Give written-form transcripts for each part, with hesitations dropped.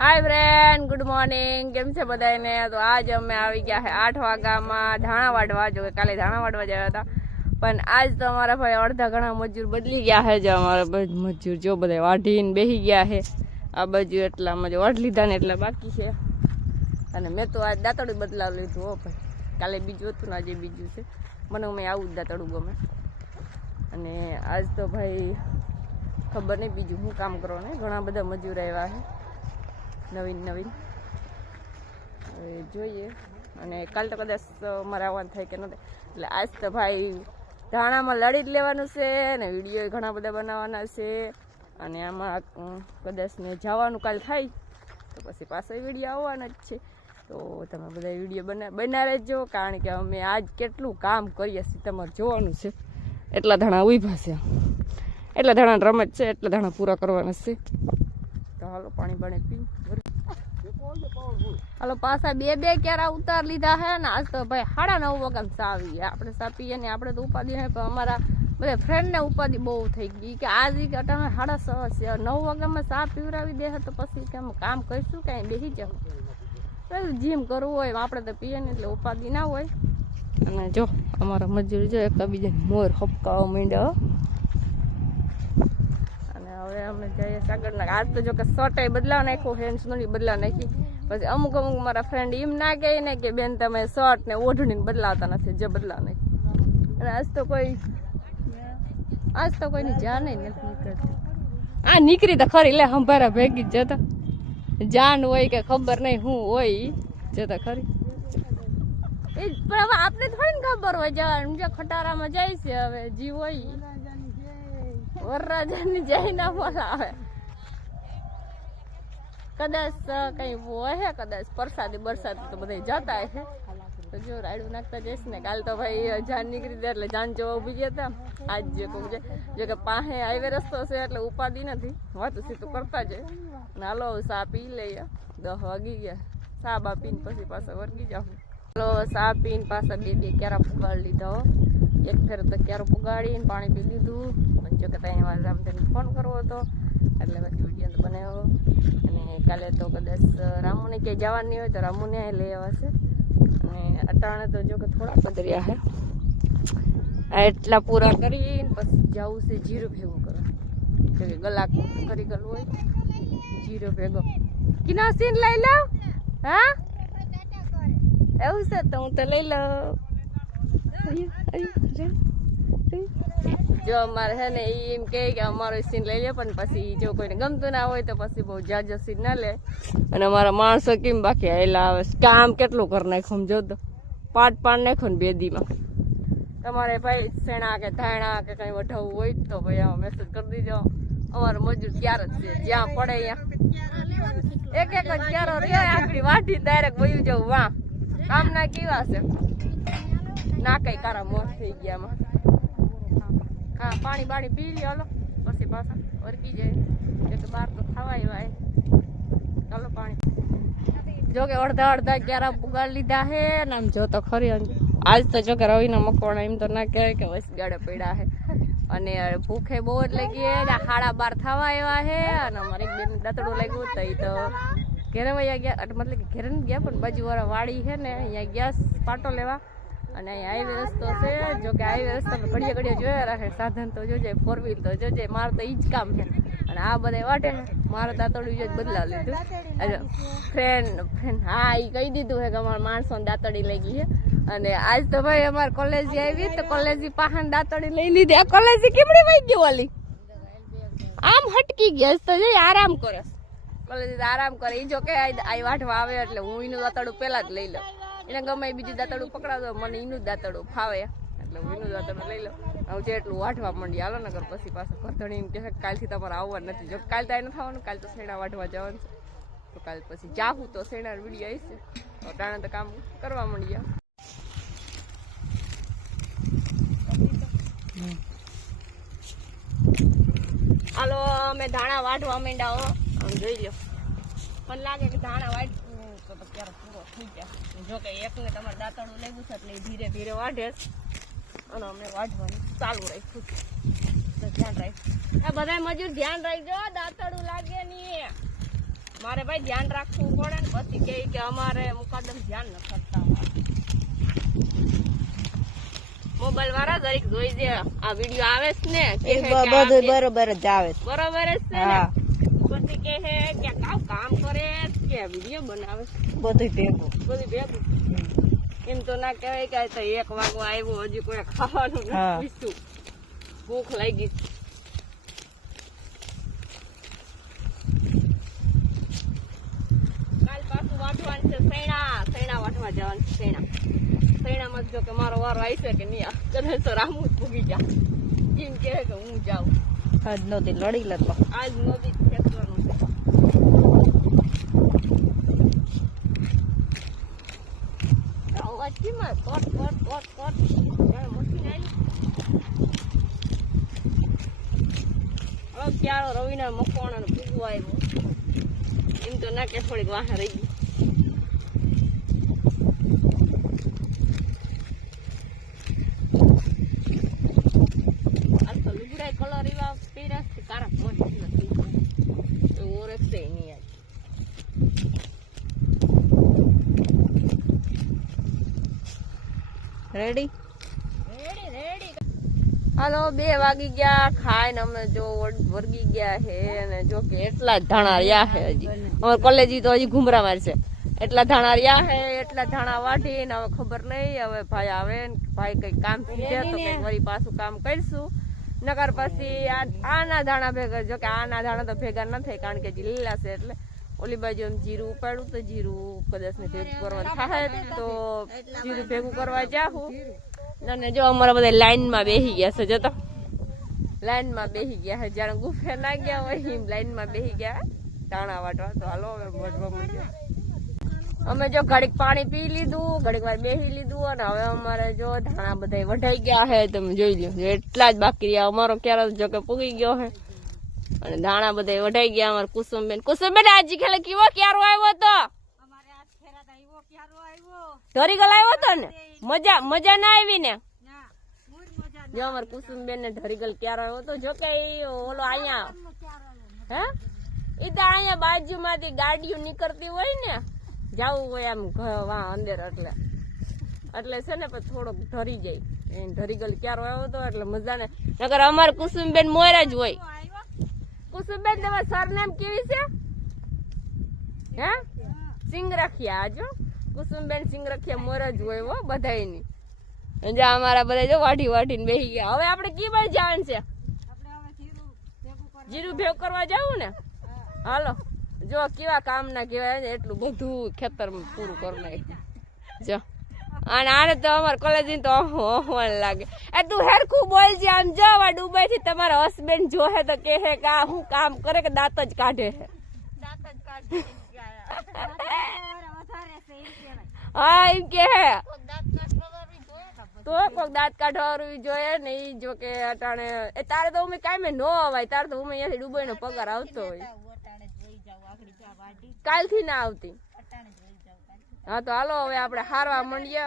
हाय friend, good morning. केम छे बधाने? तो आज अमे आवी गया है 8 वाग्यामां धाणा वाढवा। जो काले धाणा वाढवा गया था, पण आज तो अमारा भाई अर्धा घणा मजूर बदली गया है। जो अमारा मजूर जो बधे वाढीने बेही गया है। आ बाजू एटलामां जो वाढ लीधा ने एटला बाकी छे। अने मैं तो आज दातडું बदलाव लीधું हो भाई। काले बीजું હતું ને આજે બીજું છે। મને મેં આવું જ દાતડું ગમે। અને આજ તો ભાઈ ખબર નહીં બીજું શું કામ કરવાનું। ઘણા બધા મજૂર આવ્યા છે નવીન નવીન, હવે જોઈએ। અને કાલ તો કદાચ મારે આવવાનું થાય કે ન થાય, એટલે આજ તો ભાઈ ધાણામાં લડી જ લેવાનું છે ને વિડીયો ઘણા બધા બનાવવાના છે। અને આમાં કદાચ ને જવાનું કાલ થાય તો પછી પાછો વિડીયો આવવાના જ છે। તો તમે બધા વિડીયો બના રહેજો, કારણ કે અમે આજ કેટલું કામ કરીએ છીએ તમારે જોવાનું છે। એટલા ધાણા ઉભા છે, એટલા ધાણા રમત છે, એટલા ધાણા પૂરા કરવાના છે। તો હાલો પાણી બાણી પી હાલો પાછા બે ક્યારા ઉતાર લીધા હે ને। આજ તો ભાઈ 9:30 વાગ્યા ચા આવી। આપણે ચા પીએ ને આપણે તો ઉપાધિ હે, પણ અમારા બધા ફ્રેન્ડ ને ઉપાધિ બહુ થઈ ગઈ કે આજ અટાણે 6:30 છે, 9 વાગ્યામાં ચા પીવરાવી દે તો પછી કે કામ કરીશું કઈ બેસી જાવ। જીમ કરવું હોય આપણે તો પીએ ને એટલે ઉપાધિ ના હોય। અને જો અમારા મજૂર જો એકબીજા મોર હપકાવા માંડ્યા। અને હવે અમે જઈએ સાગરના। આજ તો જો કે શર્ટ બદલાવ નાખ્યો, હેન્ડ્સ નો બદલાવ નાખી। પછી અમુક મારા ફ્રેન્ડ એમ ના કહે ને કે બેન તમે શર્ટ ને ઓઢણીને બદલાવતા નથી, જે બદલાવ નાખી। અને આજ તો કોઈની જાન નથી નીકળતી। આ નીકળી તો ખરી લે હંભારા ભેગી જ જતા, જાન હોય કે ખબર નહીં શું હોય જતા ખરી। પણ હવે આપણે થોડી ને ખબર હોય જવાનું, જે ખટારામાં જાય છે હવે જીવ હોય વરરાજાની જાય ના બોલાવે। કદાચ કઈ હોય કદાચ પરસાદી બરસાદી તો બધા જતા હશે। તો જો રાયડું નાખતા જઈશ ને કાલ તો ભાઈ જાન નીકળી દે એટલે જાન જોવા ઉભી ગયા હતા। આજ જે કહું છે જો કે પાસે હાઈવે રસ્તો છે એટલે ઉપાધિ નથી, વાતું સીતું કરતા જાય। હાલો ચા પી લઈએ, 10 વાગી ગયા। ચા બા પીને પછી પાછા વર્ગી જાઉં। હાલો ચા પીને પાછા બે ક્યારા પુગાડી લીધા હો। એક ફેર તો ક્યારો પુગાડીને પાણી પી લીધું। પણ જો કે ત્યાં વાર રામધન ફોન કરવો હતો એટલે પછી વિડીયો બનાવ્યો। અને કાલે તો કદાચ રામુને ક્યાંય જવાની હોય તો રામુને લઈ આવશે। અને અટાણે તો જો કે થોડા પધર્યા છે, એટલા પૂરા કરીને પછી જવું છે જીરું ભેગું કરવા। જો કે ગલાક કરી ગયેલું હોય જીરો ભેગો કિના સીન લઈ લો। હા એવું છે તો હું તો લઈ લઉં। જો અમારે છે ને એમ કહે કે અમારો સીન લઈ લે, પણ પછી જો કોઈને ગમતું ના હોય તો પછી બહુ જાજો સીન ના લે। અને અમારા માણસો કેમ બાકી હેલા આવે, કામ કેટલું કરી નાખ્યું જો તો પાટ નાખ્યો ને બેદીમાં। તમારે ભાઈ શેણા કે ધાણા કે કઈ વઢાવવું હોય તો ભાઈ આમાં મેસેજ કરી દીજો। અમારો મજૂર ક્યારે જ છે, જ્યાં પડે અહીંયા એક જ ક્યારો રહ્યો આપણી વાઢી ડાયરેક્ટ વયું જવું। વાહ કામ ના કેવા છે ના કઈ કારા મોત થઈ ગયા। હા પાણી બાણી પી લ્યો હાલો, પછી પાછા વર્ગી જાય એટલે બહાર તો ખાવાય વાય। ચાલો પાણી જો કે અડધા ક્યારા પુગાડી લીધા હે ને આમ જો તો ખરી। આજ તો જો કે રવિના મકવાણા એમ તો ના કહેવાય કે વસ ગાડે પડ્યા હે। અને ભૂખે બહુ જ લાગી હે, 12:30 થવા આવ્યા હે। અને અમારે એક બેન દાંતડું લાગ્યું તો એ તો ઘેરે વયા ગયા, મતલબ કે ઘેરે નથી ગયા પણ બાજુવાળા વાડી છે ને અહીંયા ગેસ પાટો લેવા। અને અહીં હાઈવે રસ્તો છે, જો કે હાઈવે રસ્તા ઘડીએ જોયા રાખે સાધન તો જોજે, 4 વ્હીલ તો જોજે। મારે તો ઈ જ કામ છે અને આ બધા વાટે મારે દાંતડું જ બદલાવ લીધું। ફ્રેન્ડ હા એ કહી દીધું છે કે અમારા માણસોને દાંતડી લઈ ગઈ છે। અને આજ તો ભાઈ અમારે કોલેજી આવી તો કોલેજી પાહન દાંતડી લઈ લીધી। આ કોલેજી કેમડી વહી ગઈ ઓલી આમ હટકી ગયા તો જઈ આરામ કરે, કોલેજી આરામ કરે। એ જો કે આ વાઢવા આવે એટલે હું એનું દાંતડું પેલા જ લઈ લઉં। એને ગમે બીજું દાંતડું પકડાવતો, મને એનું દાંતડું ફાવે એટલે હું એનું દાંતડું લઈ લઉં। હું જેટલું વાઢવા માંડી હાલો નગર પછી પાછું કરધણીને કહે કાલથી તમારે આવવાનું નથી। જો કાલ તો નથી થવાનું, કાલ તો શેણા વાઢવા જવાનું છે। તો કાલ પછી જાહું તો શેણા વિડીયો આવશે તો ટાણે તો કામ કરવા માંડ્યા। હાલો અમે ધાણા વાઢવા માંડ્યા હો, આમ જોઈ લો। મને લાગે કે ધાણા વાઢ તો ક્યારે પૂરો થઈ ગયા। જો કે એકને તમારે દાંતડું લાગ્યું છે એટલે ધીરે ધીરે વાઢે અને અમને વાઢવાનું ચાલુ રાખ્યું તો ધ્યાન રાખ। આ બધા મજૂર ધ્યાન રાખજો, દાંતડું લાગે નહીં। મારે ભાઈ ધ્યાન રાખવું પડે ને પછી કહે કે અમારે મુકાદમ ધ્યાન ન કરતા મોબાઈલ વાળા દરેક જોઈ દે આ વિડીયો આવે છે ને બધું બરોબર જ આવે બરોબર જ છે ને પછી કહે કે કામ કરે કે વિડીયો બનાવે બધું ભેગું એમ તો ના કહેવાય કે તો 1 વાગો આવ્યો હજી કોઈ ખાવાનું નથી પૂછ્યું ભૂખ લાગી કાલ પાછું વાટવાનું છે સૈણા વાટવા જવાનું છે સૈણામાં જો કે મારો વારો આવશે કે નહીં કદાચ તો રામુ જ ભૂગી જા એમ કહે કે હું જાઉં આજ નદી લડી લેતો આજ નદી ખેંચવાનું છે ક્યારો રવિના મકવાણા નું ભૂગું આવ્યું એમ તો ના કે થોડીક વાહ રહી ગઈ આ તો લુગડા કલર એવા પહેર્યા છે તારા મોજ નથી ઓળખશે નહીં આજ રેડી હાલો 2 વાગી ગયા ખાઈને અમે જો વર્ગી ગયા હે અને જો કે એટલા ધાણા રહ્યા હે હજી અમાર કોલેજી તો હજી ઘુમરા મારશે એટલા ધાણા રહ્યા હે એટલા ધાણા વાઢીને હવે ખબર નહીં હવે ભાઈ આવે ને ભાઈ કઈ કામ થઈ જાય તો કઈક વળી પાછું કામ કરીશું નકર પછી આના ધાણા ભેગા જો કે આના ધાણા તો ભેગા ન થાય કારણ કે લીલા છે એટલે ઓલી બાજુ એમ જીરું ઉપાડું તો જીરું કદાચ ને ભેગું કરવા થાય તો જીરું ભેગું કરવા જાહું અને જો અમારા બધા લાઈન માં બેસી ગયા છે જતા લાઈન માં બેસી ગયા છે જાણે ગુફે ના ગયા હોય એમ લાઈન માં બેસી ગયા ધાણા વાટવા તો હાલો હવે વઢવા માંડ્યા અમે જો ઘડીક પાણી પી લીધું ઘડીક વાર બેસી લીધું અને હવે અમારે જો ધાણા બધા વઢાઈ ગયા છે તમે જોઈ લો એટલા જ બાકી રહ્યા અમારો ક્યારે જો કે પૂગી ગયો છે અને ધાણા બધા વઢાઈ ગયા અમારે કુસુમબેન આજી ખેલે કેવો ક્યારો આવ્યો તો ધરીગલ આવ્યો તો ને મજા ના આવી ને જો અમારે કુસુમબેન ને ધરીગલ ક્યારે આવ્યો તો જો કે ઓલો અહીંયા હે એ તો અહીંયા બાજુમાંથી ગાડીઓ નીકળતી હોય ને જવું હોય આમ અંદર એટલે છે ને પછી થોડોક ધરી જાય ધરીગલ ક્યારે આવ્યો તો એટલે મજા ને નકર અમારે કુસુમબેન મોરા જ હોય કુસુમબેન તમારું સરનેમ કેવી છે હે સિંગરખિયા આજો કુસુમબેન સિંગરખિયા મોરા જ હોય હો બધાયની જા અમારા બધા જો વાઢીને બેસી ગયા હવે આપણે કી બાજુ જવાનું છે જીરું ભેગું કરવા જવું ને હાલો જો કેવા કામ ના કહેવાય એટલું બધું ખેતર પૂરું કરી નાખ્યું જો અને આને તો અમારે કોલેજ તો લાગે એ તું હેરખું બોલજે આમ જો દુબઈ થી તમારા હસબેન્ડ જોહે તો કહે કે આ હું કામ કરે કે દાંત જ કાઢે હા એમ કે તો કોક દાંત કાઢવા જોઈએ ને ઈ જો કે અટાણે એ તારે તો ઉમે કાંઈ ન અવાય તારે તો ઉમે અહીંયાથી દુબઈ નો પગાર આવતો હોય કાલથી ના આવતી હા તો હાલો હવે આપણે હારવા માંડીએ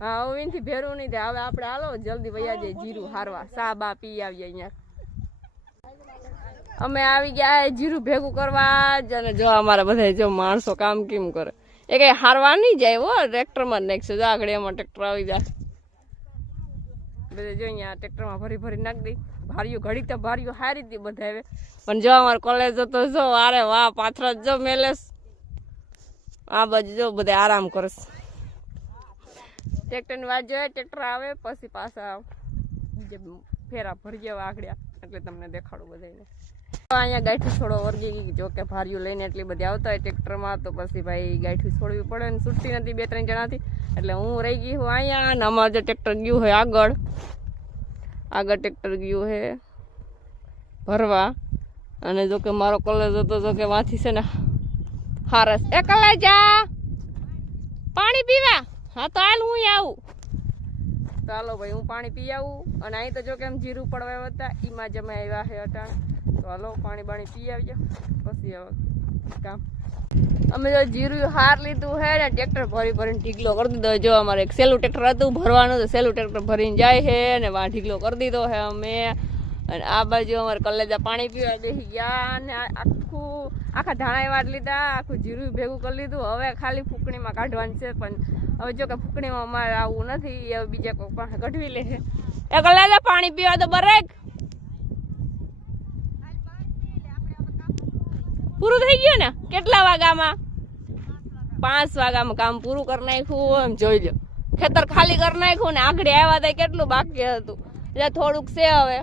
હા હવે એનથી ભેરું નહીં થાય હવે આપણે હાલો જલ્દી વયા જઈએ જીરું હારવા સા બા પી આવીએ અહીંયા અમે આવી ગયા જીરું ભેગું કરવા અને જો અમારા બધા જો માણસો કામ કેમ કરે એ કઈ હારવા નહીં જાય હો ટ્રેક્ટર માં નાખશે જો આગળ એમાં ટ્રેક્ટર આવી જાય બધા જો અહીંયા ટ્રેક્ટર માં ભરી નાખી દઈ ભારીઓ ઘડી તો ભારીઓ હારી હતી બધા હવે પણ જો અમારે કોલેજ તો જો અરે વાહ પાથરા જો મેલેસ આ બાજુ જો બધા આરામ કરશે ટ્રેક્ટર ની વાત જોઈએ ટ્રેક્ટર આવે પછી પાછા ફેરા ભરી જવા આગળ એટલે તમને દેખાડું બધાને અહીંયા ગાંઠી છોડો વર્ગી ગઈ જો કે ભારીઓ લઈને એટલી બધી આવતા હોય ટ્રેક્ટરમાં તો પછી ભાઈ ગાંઠી છોડવી પડે ને છૂટતી નથી 2-3 જણાથી એટલે હું રહી ગઈ હું અહીંયા અને અમારે જે ટ્રેક્ટર ગયું હોય આગળ ટ્રેક્ટર ગયું હે ભરવા અને જો કે મારો કોલેજ હતો જો કે વાંથી છે ને હારસ એ કલાઈ જા પાણી પીવા હા તો હાલ હું આવું ચાલો ભાઈ હું પાણી પી આવું અને અહીં તો જો કે એમ જીરું પડવા હતા એમાં જ અમે આવ્યા છે અટાણે તો હાલો પાણી પી આવજો પછી હવે કામ અમે જો જીરું હાર લીધું હે ને ટ્રેક્ટર ભરીને ઢીકલો કરી દીધો જો અમારે એક સેલું ટ્રેક્ટર હતું ભરવાનું તો સેલું ટ્રેક્ટર ભરીને જાય છે ને વાં ઢીકલો કરી દીધો હે અમે અને આ બાજુ અમારે કલેજા પાણી પીવા બેસી ગયા અને આખા ધાણા વાટ લીધા, આખું જીરું ભેગું કરી લીધું. હવે ખાલી ફૂકણીમાં કાઢવાની છે, પણ હવે જો કે ફૂકણીમાં અમારે આવું નથી, હવે બીજા કોઈ પાસે કઢવી લે છે. એ કલેજા પાણી પીવા તો બરેક પૂરું થઈ ગયું ને. કેટલા વાગ્યામાં? 5 વાગ્યામાં કામ પૂરું કરી નાખ્યું. એમ જોઈ લો, ખેતર ખાલી કરી નાખ્યું ને આગળ આવ્યા હતા કેટલું બાકી હતું, એટલે થોડુંક છે. હવે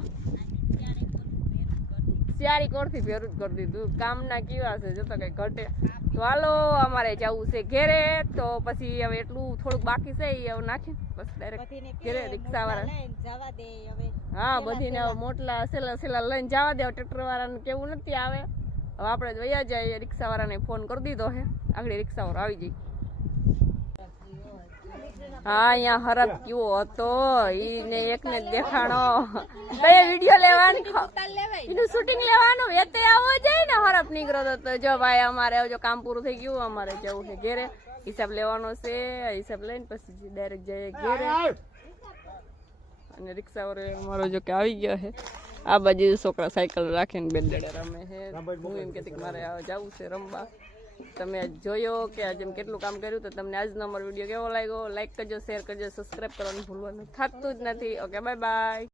ચારી કોરથી ભેરું જ કરી દીધું. કામના કેવા છે જો તો કઈ ઘટે. તો હાલો અમારે જવું છે ઘેરે, તો પછી હવે એટલું થોડુંક બાકી છે એ હવે નાખી બસ ડાયરેક્ટ ઘેરે. રિક્ષા વાળા હા બધીને હવે મોટલા સેલા લઈને જવા દે. ટ્રેક્ટર વાળાને કેવું નથી આવે. હવે આપણે વયા જઈએ. રિક્ષા વાળાને ફોન કરી દીધો છે, આગળ રિક્ષા વાળો આવી જાય. હા અહીંયા હરફ કેવો હતો ઈને એકને દેખાણો. કઈ વિડીયો લેવાનું એનું શૂટિંગ લેવાનું એતે આવો જાય ને. હરફ નીકળો તો જો ભાઈ અમારે જો કામ પૂરું થઈ ગયું, અમારે જવું છે ઘેરે. હિસાબ લેવાનો છે, હિસાબ લઈને પછી ડાયરેક્ટ જઈએ ઘેરે. અને રિક્ષા વાળો અમારો જો કે આવી ગયો છે. આ બાજુ છોકરા સાયકલ રાખીને બેદડે રમે છે. હું એમ કહેતી કે મારે જવું છે રમવા. તમે જોયો કે આજે કેટલું કામ કર્યું. તો તમને આજનો અમારો વિડીયો કેવો લાગ્યો લાઈક કરજો, શેર કરજો, સબસ્ક્રાઈબ કરવાનું ભૂલવાનું થતું જ નથી. Okay bye bye.